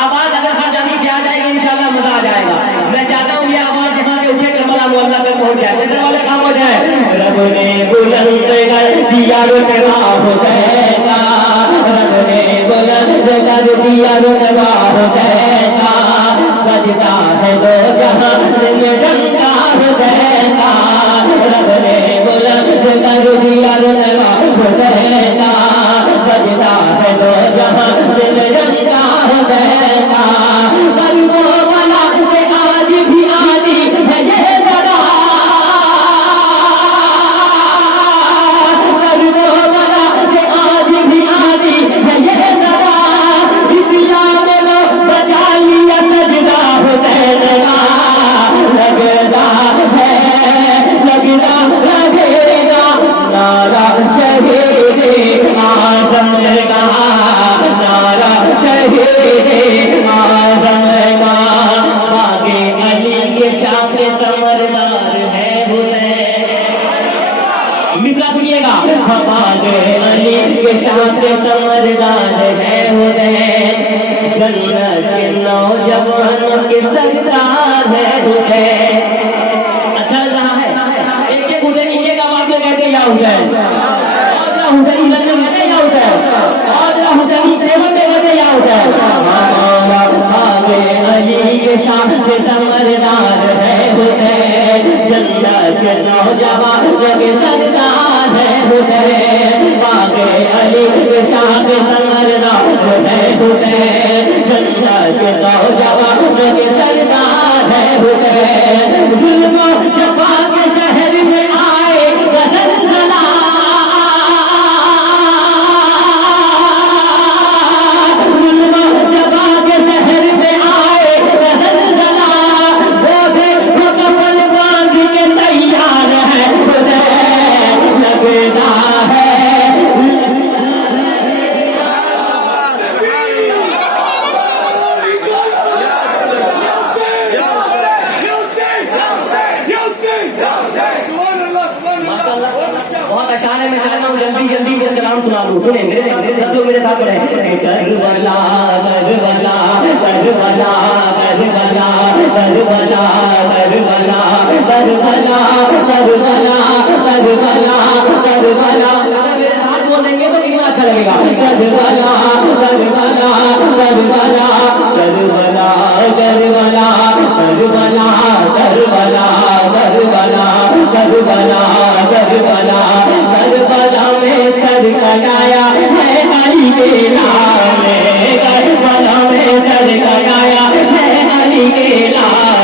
आवाज अगर हाँ जानी क्या जाएगी इंशाल्लाह मजा आ जाएगा। मैं चाहता हूँ ये आवाज यहाँ से उठे करबला मोहल्ला पे पहुंच जाए। इधर वाले काम हो जाए। रब ने बुलंद कर दिया रुतबा हुसैन का, रब ने बुलंद कर दिया रुतबा हुसैन का, बजता है दो जहां दिन डंका हुसैन का, रब ने बुलंद कर दिया रुतबा हुसैन का, बजता है दो जहां दिन डंका हुसैन का, करबो वाला से आज भी आदि है ये बड़ा, करबो वाला से आज भी आदि है ये बड़ा, इस्लाम ने बचा लिया सजदा हुसैन का, लगता है लगता रहेगा नारा शहीद आजम का, नारा शहीद आजम का, आगे अली के शाख समरदार है हुसैन। मित्रा सुनिएगा, आगे अली के शाख समरदार है हुसैन, जन्नत के नौजवान के सरदार है हुसैन। अच्छा लग रहा है? एक एक हुसैन एक आवाज में कहते या हुसैन, हुसैन लड़ने कहते या हुसैन, हुसैन प्रेम में कहते या हुसैन। आगे अली के शान से समरदार है हुसैन, जन्नत के नौजवान के सरदार है हुसैन, आगे अली के शान से समरदार है हुसैन, जन्नत के नौजवान के सरदार है हुसैन। जुल्म जफा के शहर में आए गजल जला, जुल्म जफा के शहर में आए गजल जला, वो देखो कफन बांध के तैयार है हुसैन, लगता है बहुत आसान है। मैं चाहता हूँ जल्दी जल्दी से कलाम सुना दूँ। सुने मेरे सब लोग मेरे साथ पढ़े। Karbala Karbala Karbala Karbala Karbala Karbala Karbala Karbala Karbala Karbala, अगर मेरे साथ बोल देंगे तो कितना अच्छा लगेगा। Karbala Karbala Karbala Karbala Karbala Karbala Karbala Karbala Karbala Karbala Karbala में सर कटाया है अली के लाल, करबला में सर कटाया है अली के लाल,